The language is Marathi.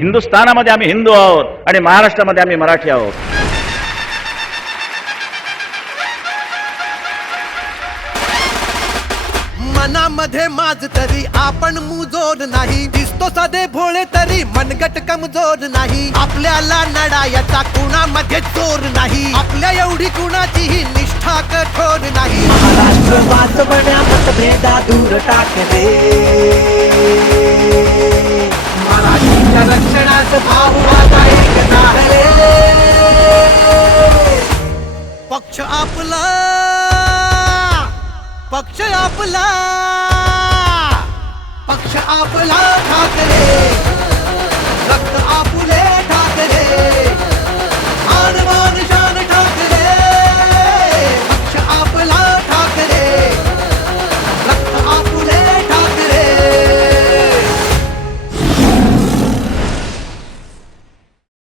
हिंदुस्थानामध्ये आम्ही हिंदू आहोत आणि महाराष्ट्रामध्ये आम्ही मराठी आहोत. मनामध्ये माझ तरी आपण मुजोर नाही. दिसतो साधे भोळे तरी मनगट कमजोर नाही. आपल्याला लढायाचा कुणामध्ये चोर नाही. आपल्या एवढी कुणाचीही निष्ठा कठोर नाही. महाराष्ट्र वाचवण्या मतभेदा दूर टाकले. रक्षणात भाऊ माझा एक नाहले पक्ष आपला पक्ष आपला पक्ष आपला ठाकरे.